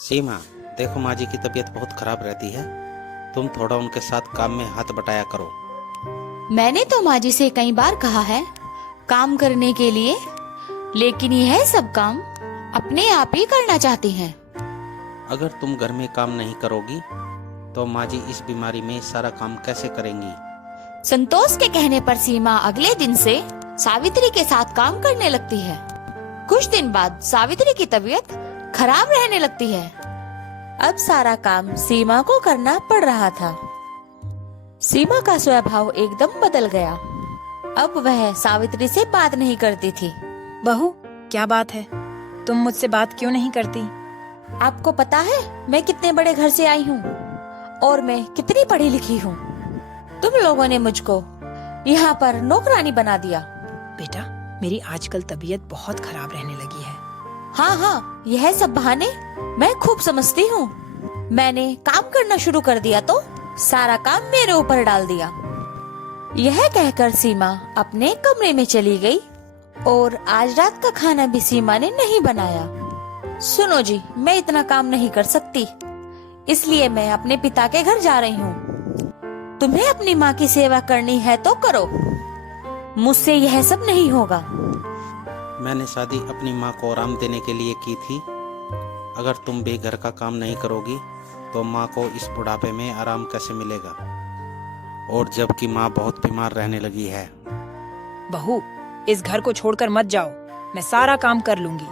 सीमा, देखो माँ जी की तबीयत बहुत खराब रहती है। तुम थोड़ा उनके साथ काम में हाथ बटाया करो। मैंने तो माँ जी से कई बार कहा है काम करने के लिए, लेकिन यह सब काम अपने आप ही करना चाहती हैं। अगर तुम घर में काम नहीं करोगी तो माँ जी इस बीमारी में सारा काम कैसे करेंगी? संतोष के कहने पर सीमा अगले दिन से सावित्री के साथ काम करने लगती है। कुछ दिन बाद सावित्री की तबीयत खराब रहने लगती है। अब सारा काम सीमा को करना पड़ रहा था। सीमा का स्वभाव एकदम बदल गया। अब वह सावित्री से बात नहीं करती थी। बहू, क्या बात है? तुम मुझसे बात क्यों नहीं करती? आपको पता है मैं कितने बड़े घर से आई हूँ और मैं कितनी पढ़ी लिखी हूँ। तुम लोगों ने मुझको यहाँ पर नौकरानी बना दिया। बेटा, मेरी आजकल तबीयत बहुत खराब रहने लगी है। हाँ हाँ, यह सब बहाने मैं खूब समझती हूँ। मैंने काम करना शुरू कर दिया तो सारा काम मेरे ऊपर डाल दिया। यह कहकर सीमा अपने कमरे में चली गई और आज रात का खाना भी सीमा ने नहीं बनाया। सुनो जी, मैं इतना काम नहीं कर सकती, इसलिए मैं अपने पिता के घर जा रही हूँ। तुम्हें अपनी माँ की सेवा करनी है तो करो, मुझसे यह सब नहीं होगा। मैंने शादी अपनी माँ को आराम देने के लिए की थी। अगर तुम भी घर का काम नहीं करोगी तो माँ को इस बुढ़ापे में आराम कैसे मिलेगा? और जबकि माँ बहुत बीमार रहने लगी है। बहू, इस घर को छोड़कर मत जाओ, मैं सारा काम कर लूंगी।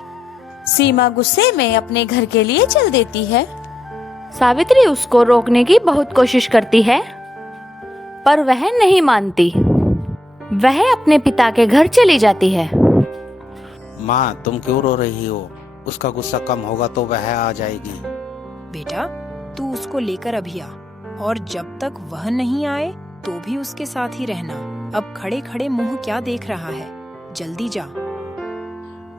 सीमा गुस्से में अपने घर के लिए चल देती है। सावित्री उसको रोकने की बहुत कोशिश करती है, पर वह नहीं मानती। वह अपने पिता के घर चली जाती है। माँ, तुम क्यों रो रही हो? उसका गुस्सा कम होगा तो वह आ जाएगी। बेटा, तू उसको लेकर अभी आ, और जब तक वह नहीं आए तो भी उसके साथ ही रहना। अब खड़े खड़े मुंह क्या देख रहा है? जल्दी जा।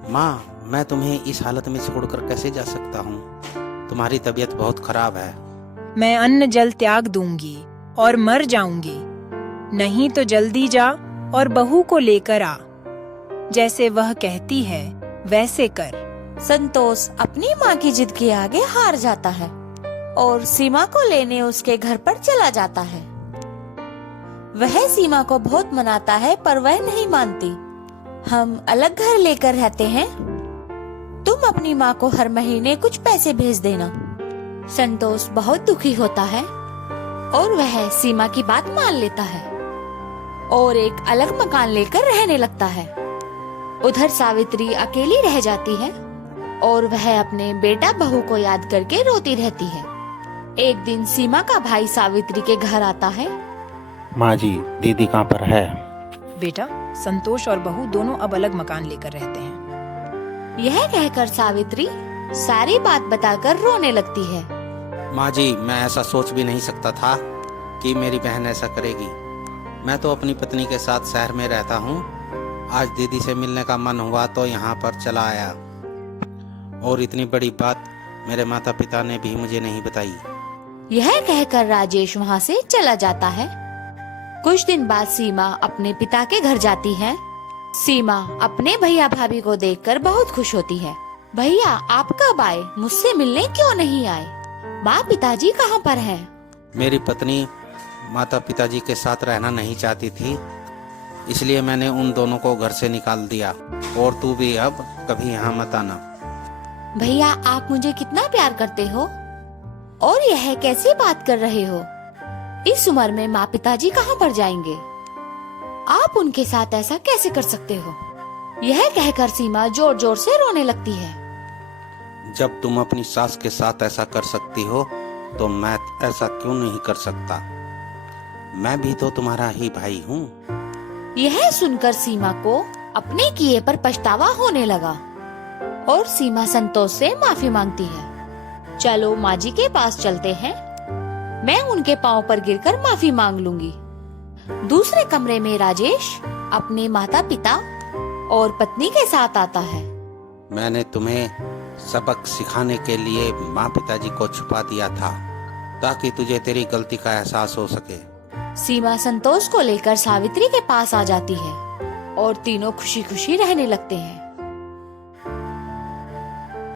माँ, मैं तुम्हें इस हालत में छोड़कर कैसे जा सकता हूँ? तुम्हारी तबीयत बहुत खराब है। मैं अन्न जल त्याग दूंगी और मर जाऊंगी। नहीं तो जल्दी जा और बहू को लेकर आ। जैसे वह कहती है वैसे कर। संतोष अपनी माँ की जिद के आगे हार जाता है और सीमा को लेने उसके घर पर चला जाता है। वह सीमा को बहुत मनाता है, पर वह नहीं मानती। हम अलग घर लेकर रहते हैं, तुम अपनी माँ को हर महीने कुछ पैसे भेज देना। संतोष बहुत दुखी होता है और वह सीमा की बात मान लेता है और एक अलग मकान लेकर रहने लगता है। उधर सावित्री अकेली रह जाती है और वह अपने बेटा बहू को याद करके रोती रहती है। एक दिन सीमा का भाई सावित्री के घर आता है। माँ जी, दीदी कहाँ पर है? बेटा, संतोष और बहू दोनों अब अलग मकान लेकर रहते हैं। यह कहकर सावित्री सारी बात बताकर रोने लगती है। माँ जी, मैं ऐसा सोच भी नहीं सकता था कि मेरी बहन ऐसा करेगी। मैं तो अपनी पत्नी के साथ शहर में रहता हूँ। आज दीदी से मिलने का मन हुआ तो यहाँ पर चला आया, और इतनी बड़ी बात मेरे माता पिता ने भी मुझे नहीं बताई। यह कहकर राजेश वहाँ से चला जाता है। कुछ दिन बाद सीमा अपने पिता के घर जाती है। सीमा अपने भैया भाभी को देखकर बहुत खुश होती है। भैया, आप कब आए? मुझसे मिलने क्यों नहीं आए? माँ पिताजी कहाँ पर हैं? मेरी पत्नी माता पिताजी के साथ रहना नहीं चाहती थी, इसलिए मैंने उन दोनों को घर से निकाल दिया। और तू भी अब कभी यहाँ मत आना। भैया, आप मुझे कितना प्यार करते हो और यह कैसी बात कर रहे हो? इस उम्र में माँ पिताजी कहाँ पर जाएंगे? आप उनके साथ ऐसा कैसे कर सकते हो? यह कहकर सीमा जोर जोर से रोने लगती है। जब तुम अपनी सास के साथ ऐसा कर सकती हो तो मैं ऐसा क्यों नहीं कर सकता? मैं भी तो तुम्हारा ही भाई हूँ। यह सुनकर सीमा को अपने किए पर पछतावा होने लगा और सीमा संतोष से माफी मांगती है। चलो माँ जी के पास चलते हैं, मैं उनके पांव पर गिरकर माफी मांग लूंगी। दूसरे कमरे में राजेश अपने माता पिता और पत्नी के साथ आता है। मैंने तुम्हें सबक सिखाने के लिए माँ पिताजी को छुपा दिया था ताकि तुझे तेरी गलती का एहसास हो सके। सीमा संतोष को लेकर सावित्री के पास आ जाती है और तीनों खुशी खुशी रहने लगते हैं।